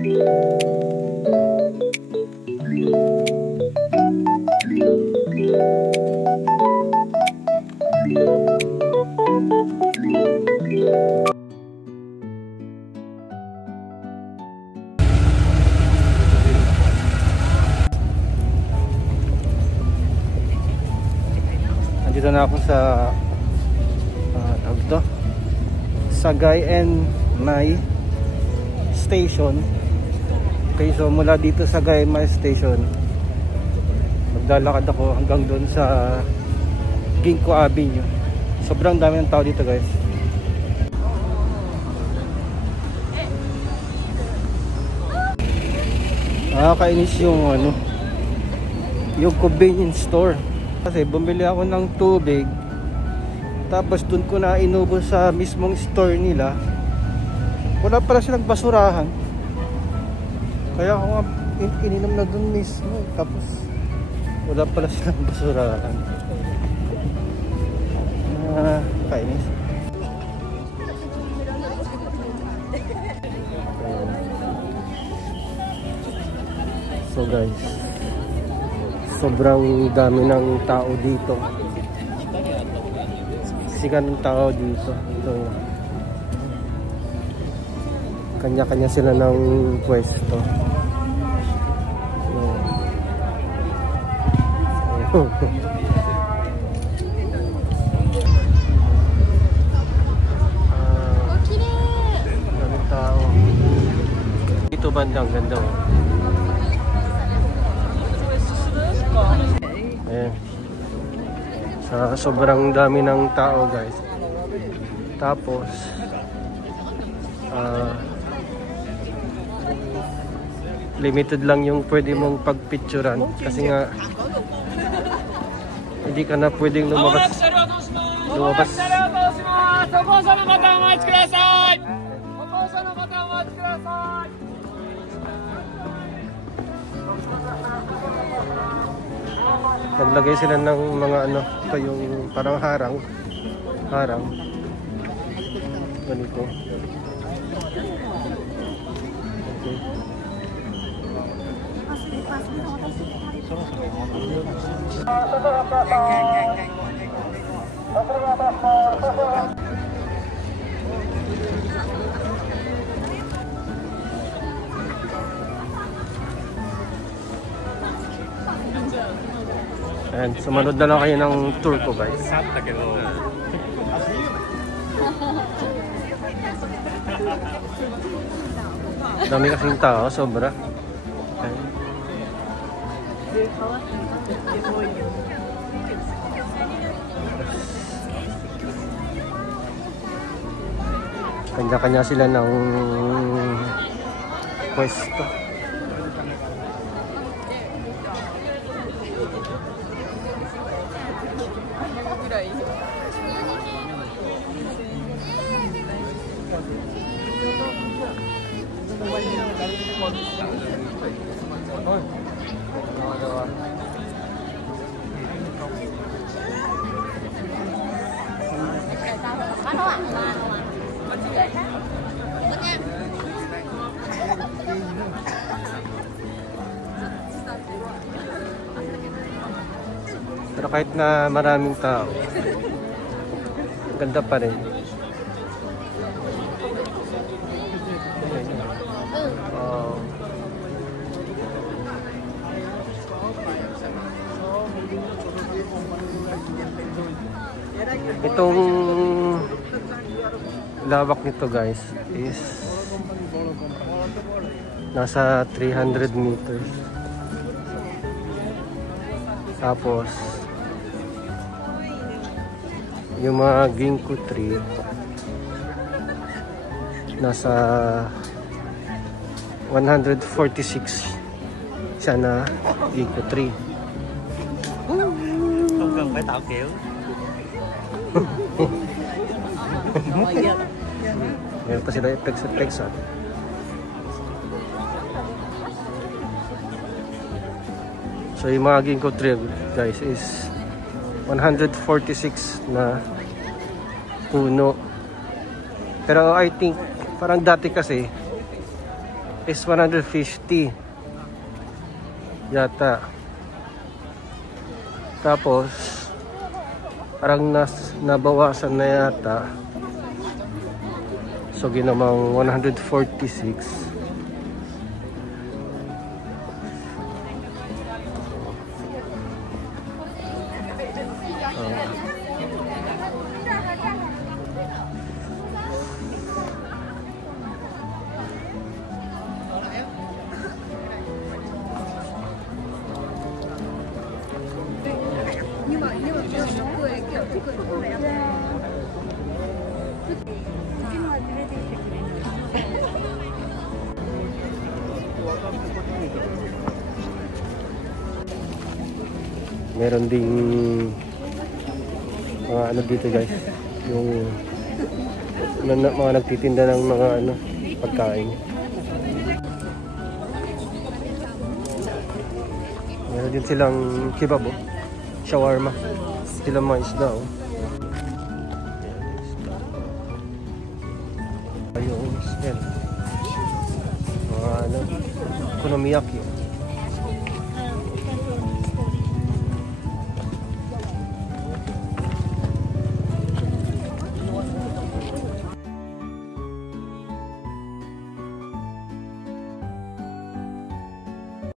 Dito na ako sa Sagayan May Station. Okay, so mula dito sa Sagayan May Station, maglalakad ako hanggang doon sa Ginkgo Avenue. Sobrang dami ng tao dito, guys. Nakakainis yung yung convenience store. Kasi bumili ako ng tubig, tapos dun ko na inubos sa mismong store nila. Wala pala silang basurahan, kaya ako nga ininom na dun mismo. Tapos wala pala silang basurahan. Kainis. So guys, sobrang dami ng tao dito. Sigan ng tao dito. So, kanya-kanya sila ng pwesto. Daming tao. Dito bandang ganda. Ayan. Sa sobrang dami ng tao, guys. Tapos limited lang yung pwede mong pagpicturan, kasi nga hindi ka na pwedeng lumabas. Naglagay sila ng mga ito yung parang harang ganito. Okay. And sumunod na lang kayo ng tour ko, guys. Dami kasing tao, sobra. Kanya-kanya sila ng pwesto. Pero kahit na maraming tao, ganda pa rin. Itong lawak nito, guys, is nasa 300 meters. Tapos yung mga ginkgo tree nasa 146 siya na ginkgo tree. Không cần phải tạo kiểu. Meron pa sila effects. So yung mga ginkgo tree, guys, is 146 na puno. Pero I think parang dati kasi is 150 yata. Tapos parang nabawasan na yata. So ginamang 146. Meron ding mga ano dito guys, yung mga nagtitinda ng mga ano pagkain. Meron din silang kebab, oh. Shawarma, silang mga isda, oh. Ayun, yan mga ano, okonomiyaki, oh.